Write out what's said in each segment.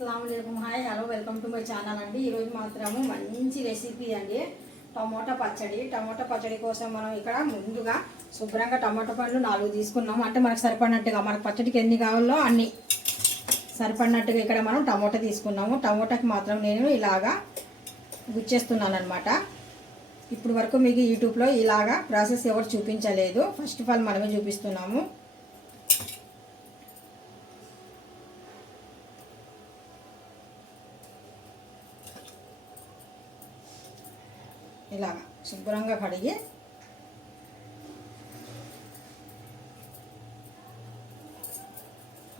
అస్సలం hi hello welcome to my channel అండి. ఈరోజు మాత్రము మంచి రెసిపీ అండి. టమోటా పచ్చడి. టమోటా పచ్చడి కోసం మనం ఇక్కడ ముందుగా శుభ్రంగా టమాటా పండ్లు నాలుగు తీసుకున్నాము. అంటే మనకు సరిపడినట్టుగా మనకు పచ్చడికి ఎన్ని కావాలో అన్ని సరిపడినట్టుగా ఇక్కడ మనం టమోటా తీసుకున్నాము. టమోటాకి మాత్రం నేను ఇలాగా గుచ్చేస్తున్నాను అనమాట ఇప్పుడు వరకు మీకు యూట్యూబ్లో ఇలాగా ప్రాసెస్ ఎవరు చూపించలేదు. ఫస్ట్ ఆఫ్ ఆల్ మనమే చూపిస్తున్నాము ఇలాగా శుభ్రంగా కడిగి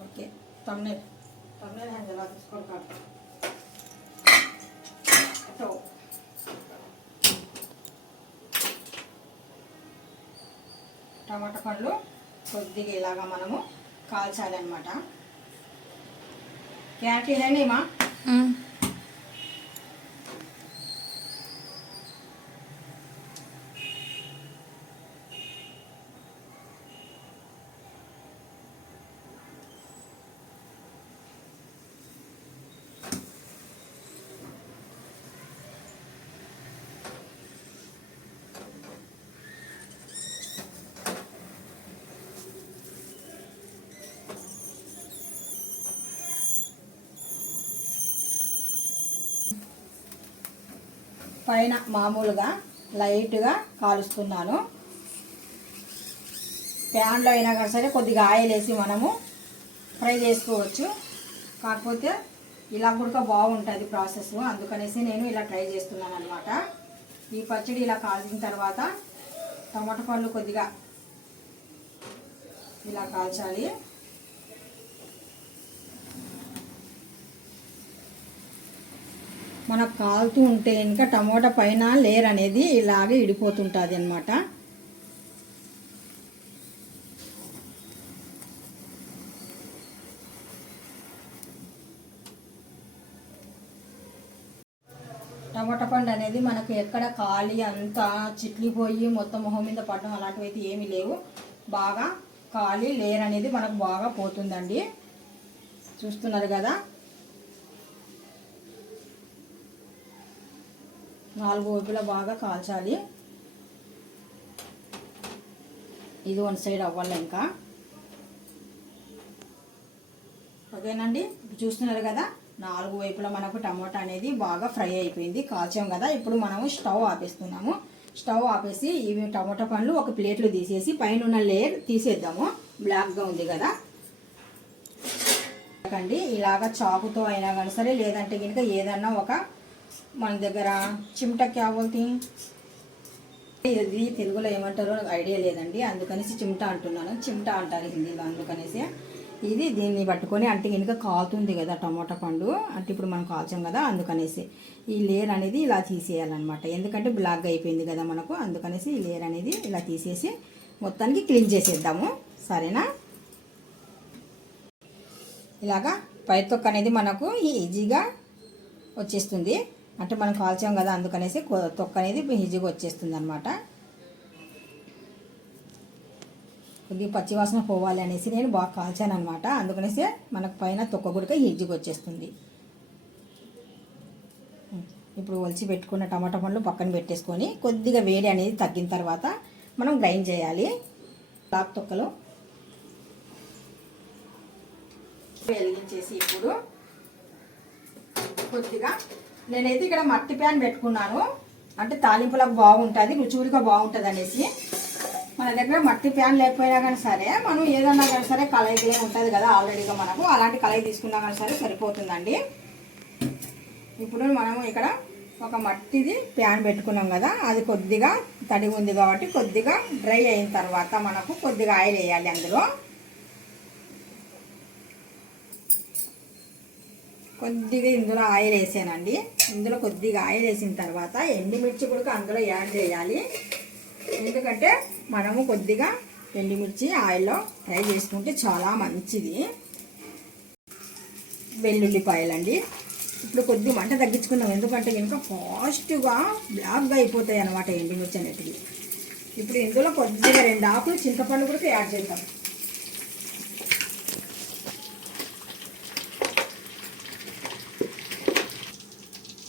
ఓకే తమ్నెల్. తమ్నెల్ హ్యాండ్ ఎలా తీసుకోవాలి. టమాటా పండ్లు కొద్దిగా ఇలాగా మనము కాల్చాలి అనమాట క్యారెట్ ఇదేనా పైన మామూలుగా లైట్గా కాలుస్తున్నాను. ప్యాన్లో అయినా కానీ సరే కొద్దిగా ఆయిల్ వేసి మనము ఫ్రై చేసుకోవచ్చు. కాకపోతే ఇలా కూడా బాగుంటుంది ప్రాసెస్. అందుకనేసి నేను ఇలా ట్రై చేస్తున్నాను అనమాట ఈ పచ్చడి ఇలా కాల్చిన తర్వాత టమాటా పళ్ళు కొద్దిగా ఇలా కాల్చాలి. మనకు కాలుతూ ఉంటే ఇంకా టమోటా పైన లేయర్ అనేది ఇలాగే ఇడిపోతుంటుంది అనమాట టమాటా పండు అనేది మనకు ఎక్కడ కాలి అంతా చిట్లిపోయి మొత్తం మొహం మీద పడడం అలాంటివి అయితే ఏమీ లేవు. బాగా కాలి లేయర్ అనేది మనకు బాగా పోతుందండి. చూస్తున్నారు కదా? నాలుగు వైపులా బాగా కాల్చాలి. ఇది వన్ సైడ్ అవ్వాలి ఇంకా. ఓకేనండి? చూస్తున్నారు కదా? నాలుగు వైపులా మనకు టమోటా అనేది బాగా ఫ్రై అయిపోయింది. కాల్చాం కదా? ఇప్పుడు మనము స్టవ్ ఆపేస్తున్నాము. స్టవ్ ఆపేసి ఇవి టమోటా పండ్లు ఒక ప్లేట్లో తీసేసి పైన ఉన్న లేయర్ తీసేద్దాము. బ్లాక్గా ఉంది కదా? అండి ఇలాగ చాకుతో అయినా కానీ సరే లేదంటే కనుక ఏదన్నా ఒక మన దగ్గర చిమట క్యావల్తి ఇది తెలుగులో ఏమంటారో నాకు ఐడియా లేదండి. అందుకనేసి చిమట అంటున్నాను. చిమట అంటారు హిందీలో అందుకనేసి. ఇది దీన్ని పట్టుకొని అంటే కనుక కాలుతుంది కదా టమోటా పండు. అంటే ఇప్పుడు మనం కాల్చాం కదా అందుకనేసి. ఈ లేయర్ అనేది ఇలా తీసేయాలన్నమాట. ఎందుకంటే బ్లాక్ అయిపోయింది కదా మనకు. అందుకనేసి ఈ లేయర్ అనేది ఇలా తీసేసి మొత్తానికి క్లీన్ చేసేద్దాము. సరేనా? ఇలాగా పై తొక్క అనేది మనకు ఈజీగా వచ్చేస్తుంది. అంటే మనం కాల్చాం కదా అందుకనేసి తొక్క అనేది ఈజీగా వచ్చేస్తుంది అనమాట కొద్దిగా పచ్చివాసన పోవాలి అనేసి నేను బాగా కాల్చాను అనమాట అందుకనేసి మనకు పైన తొక్క గుడిక ఈజీగా వచ్చేస్తుంది. ఇప్పుడు ఒలిచి పెట్టుకున్న టమాటా పండ్లు పక్కన పెట్టేసుకొని కొద్దిగా వేడి అనేది తగ్గిన తర్వాత మనం గ్రైండ్ చేయాలి. బ్లాక్ తొక్కలు వెలిగించేసి ఇప్పుడు కొద్దిగా నేనైతే ఇక్కడ మట్టి ప్యాన్ పెట్టుకున్నాను. అంటే తాలింపులకు బాగుంటుంది రుచులుగా బాగుంటుంది అనేసి మన దగ్గర మట్టి ప్యాన్ లేకపోయినా కానీ సరే మనం ఏదన్నా కానీ సరే కళాయి ఉంటుంది కదా ఆల్రెడీగా మనకు. అలాంటి కళాయి తీసుకున్నా కానీ సరే సరిపోతుందండి. ఇప్పుడు మనము ఇక్కడ ఒక మట్టిది ప్యాన్ పెట్టుకున్నాం కదా అది కొద్దిగా తడి ఉంది కాబట్టి కొద్దిగా డ్రై అయిన తర్వాత మనకు కొద్దిగా ఆయిల్ వేయాలి అందులో. కొద్దిగా ఇందులో ఆయిల్ వేసానండి. ఇందులో కొద్దిగా ఆయిల్ వేసిన తర్వాత ఎండుమిర్చి కూడా అందులో యాడ్ చేయాలి. ఎందుకంటే మనము కొద్దిగా ఎండుమిర్చి ఆయిల్లో ఫ్రై చేసుకుంటే చాలా మంచిది. వెల్లుల్లిపాయలండి. ఇప్పుడు కొద్ది మంట తగ్గించుకున్నాం ఎందుకంటే కనుక ఫాస్ట్గా బ్లాక్గా అయిపోతాయి అన్నమాట ఎండుమిర్చి అనేటివి. ఇప్పుడు ఇందులో కొద్దిగా రెండు ఆకులు చింతపండు కూడా యాడ్ చేద్దాం.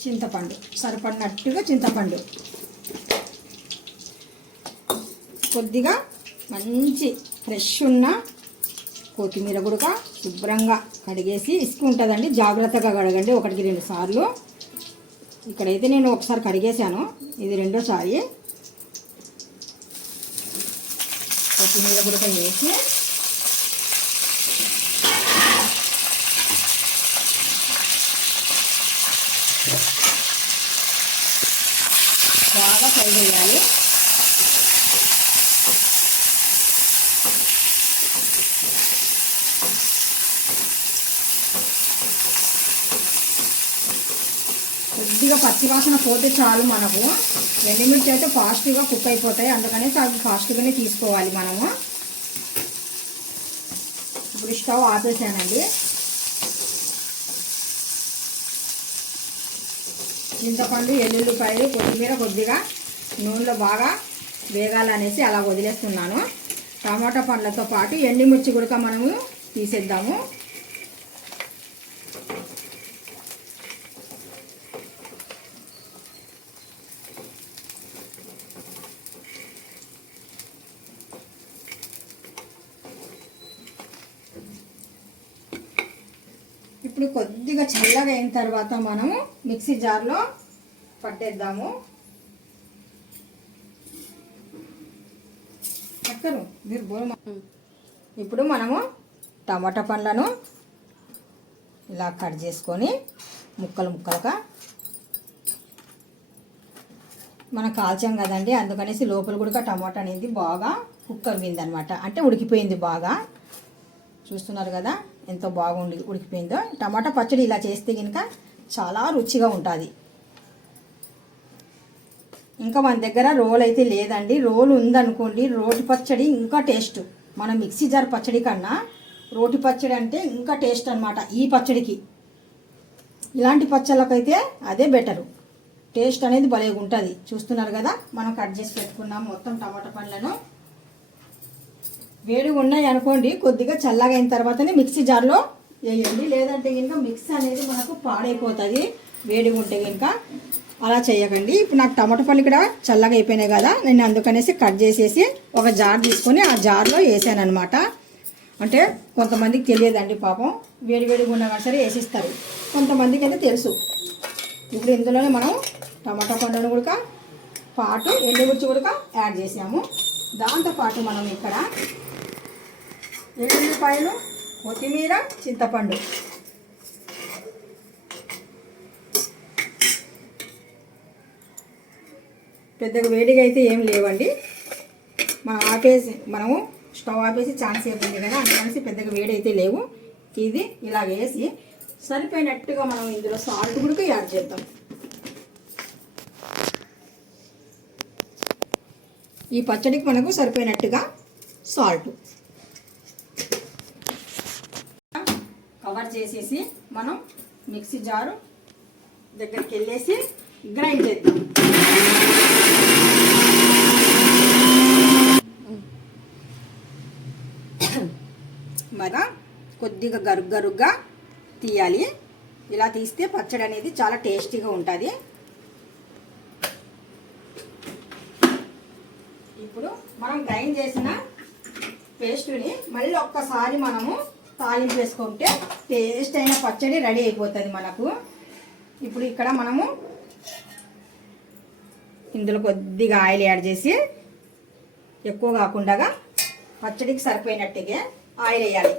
చింతపండు సరిపడినట్టుగా చింతపండు. కొద్దిగా మంచి ఫ్రెష్ ఉన్న కొత్తిమీర కూడా శుభ్రంగా కడిగేసి ఇసుక ఉంటుందండి జాగ్రత్తగా కడగండి ఒకటికి రెండు సార్లు. ఇక్కడైతే నేను ఒకసారి కడిగేశాను ఇది రెండోసారి. కొత్తిమీర కూడా వేసి బాగా కొద్దిగా పచ్చి వాసన పోతే చాలు మనకు ఎండుమిర్చి అయితే ఫాస్ట్గా కుక్ అయిపోతాయి అందుకనే అవి ఫాస్ట్గానే తీసుకోవాలి మనము. ఇప్పుడు స్టవ్ ఆపేసానండి. చింతపండు ఎల్లుల్లిపాయలు కొత్తిమీర కొద్దిగా నూనెలో బాగా వేగాలనేసి అలా వదిలేస్తున్నాను. టమాటా పండ్లతో పాటు ఎండిమిర్చి కూడా మనము తీసేద్దాము. ఇప్పుడు కొద్దిగా చల్లగా అయిన తర్వాత మనము మిక్సీ జార్లో పట్టేద్దాము. అక్కరు మీరు ఇప్పుడు మనము టమాటా పండ్లను ఇలా కట్ చేసుకొని ముక్కలు ముక్కలుగా మనం కాల్చాం కదండి అందుకనేసి లోపల కూడా టమాటా అనేది బాగా కుక్ అయింది అనమాట అంటే ఉడికిపోయింది బాగా. చూస్తున్నారు కదా ఎంతో బాగుండి ఉడికిపోయిందో. టమాటా పచ్చడి ఇలా చేస్తే కనుక చాలా రుచిగా ఉంటుంది. ఇంకా మన దగ్గర రోల్ అయితే లేదండి. రోల్ ఉందనుకోండి రోటి పచ్చడి ఇంకా టేస్ట్. మన మిక్సీ జార్ పచ్చడి కన్నా రోటి పచ్చడి అంటే ఇంకా టేస్ట్ అనమాట ఈ పచ్చడికి. ఇలాంటి పచ్చళ్ళకైతే అదే బెటరు. టేస్ట్ అనేది భలేగా ఉంటుంది. చూస్తున్నారు కదా? మనం కట్ చేసి పెట్టుకున్నాం మొత్తం టమాటా పండ్లను. వేడిగా ఉన్నాయి అనుకోండి కొద్దిగా చల్లగా అయిన తర్వాతనే మిక్సీ జార్లో వేయండి. లేదంటే కనుక మిక్స్ అనేది మనకు పాడైపోతుంది. వేడిగా ఉంటే కనుక అలా చేయకండి. ఇప్పుడు నాకు టమాటా పళ్ళు ఇక్కడ చల్లగా అయిపోయినాయి కదా నేను అందుకనేసి కట్ చేసేసి ఒక జార్ తీసుకొని ఆ జార్లో వేసాను అనమాట అంటే కొంతమందికి తెలియదండి పాపం వేడి వేడిగా ఉన్నా కానీ సరే వేసిస్తారు. కొంతమందికి అయితే తెలుసు. ఇప్పుడు ఇందులోనే మనం టమాటా పండును కూడా పాటు ఎండుమిర్చి కూడా యాడ్ చేసాము. దాంతోపాటు మనం ఇక్కడ ఎల్లుల్లిపాయలు కొత్తిమీర చింతపండు పెద్దగా వేడిగా అయితే ఏం లేవండి. మనం ఆపేసి మనము స్టవ్ ఆపేసి ఛాన్స్ అయిపోయింది కదా అందుకనేసి పెద్దగా వేడి అయితే లేవు. ఇది ఇలా వేసి సరిపోయినట్టుగా మనం ఇందులో సాల్ట్ కూడా యాడ్ చేద్దాం. ఈ పచ్చడికి మనకు సరిపోయినట్టుగా సాల్ట్. కవర్ చేసేసి మనం మిక్సీ జారు దగ్గరికి వెళ్ళేసి గ్రైండ్ చేద్దాం మరి కొద్దిగా గరుగ్ గరుగ్గా తీయాలి. ఇలా తీస్తే పచ్చడి అనేది చాలా టేస్టీగా ఉంటుంది. ఇప్పుడు మనం గ్రైండ్ చేసిన పేస్టుని మళ్ళీ ఒక్కసారి మనము తాలింపు వేసుకుంటే టేస్ట్ అయిన పచ్చడి రెడీ అయిపోతుంది మనకు. ఇప్పుడు ఇక్కడ మనము ఇందులో కొద్దిగా ఆయిల్ యాడ్ చేసి ఎక్కువ కాకుండా పచ్చడికి సరిపోయినట్టుగా ఆయిల్ వేయాలి.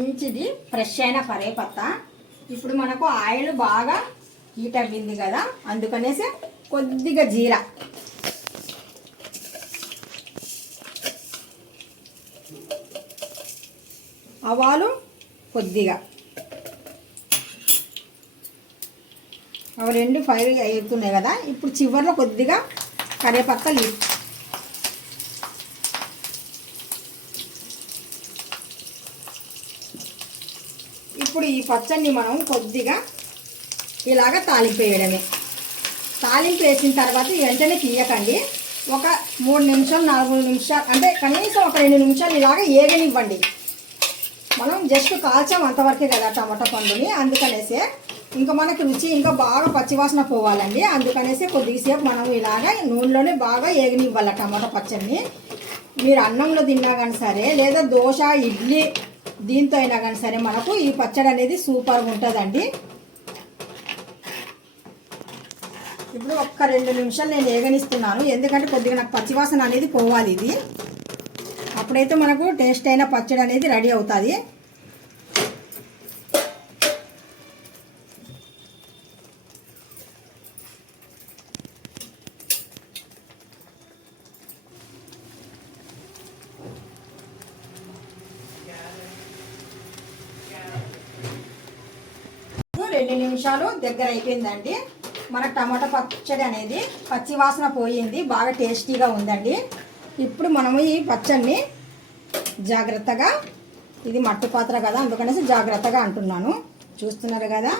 మంచిది ఫ్రెష్ అయిన కరేపత్త ఇప్పుడు మనకు ఆయిల్ బాగా హీట్ అవ్వింది కదా అందుకనేసి కొద్దిగా జీర. ఆవాలు కొద్దిగా. అవి రెండు ఫైర్ అవుతున్నాయి కదా ఇప్పుడు చివరిలో కొద్దిగా కరివేపత్తలు లీఫ్ ఈ పచ్చడిని మనం కొద్దిగా ఇలాగ తాలింపు వేయడమే తాలింపు వేసిన తర్వాత వెంటనే తీయకండి. ఒక మూడు నిమిషాలు నాలుగు నిమిషాలు అంటే కనీసం ఒక రెండు నిమిషాలు ఇలాగ ఏగనివ్వండి. మనం జస్ట్ కాల్చాం అంతవరకే కదా టమాటా పండుని. అందుకనేసే ఇంకా మనకి రుచి ఇంకా బాగా పచ్చివాసన పోవాలండి. అందుకనేసి కొద్దిసేపు మనం ఇలాగ నూనెలోనే బాగా ఏగనివ్వాలి టమాటా పచ్చడిని. మీరు అన్నంలో తిన్నా కానీ సరే లేదా దోశ ఇడ్లీ దీంతో అయినా కానీ సరే మనకు ఈ పచ్చడి అనేది సూపర్గా ఉంటుందండి. ఇప్పుడు ఒక్క రెండు నిమిషాలు నేను ఏగనిస్తున్నాను. ఎందుకంటే కొద్దిగా నాకు పచ్చివాసన అనేది పోవాలి ఇది. అప్పుడైతే మనకు టేస్ట్ అయిన పచ్చడి అనేది రెడీ అవుతుంది. రెండు నిమిషాలు? దగ్గర అయిపోయిందండి. మన టమాటా పచ్చడి అనేది పచ్చి వాసన పోయింది. బాగా టేస్టీగా ఉందండి. ఇప్పుడు మనము ఈ పచ్చడిని జాగ్రత్తగా ఇది మట్టి పాత్ర కదా అందుకనేసి జాగ్రత్తగా అంటున్నాను. చూస్తున్నారు కదా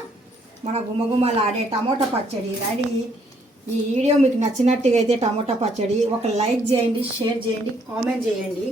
మన గుమగుమలాడే టమోటా పచ్చడి. కానీ ఈ వీడియో మీకు నచ్చినట్టుగా అయితే టమోటా పచ్చడి ఒక లైక్ చేయండి షేర్ చేయండి కామెంట్ చేయండి.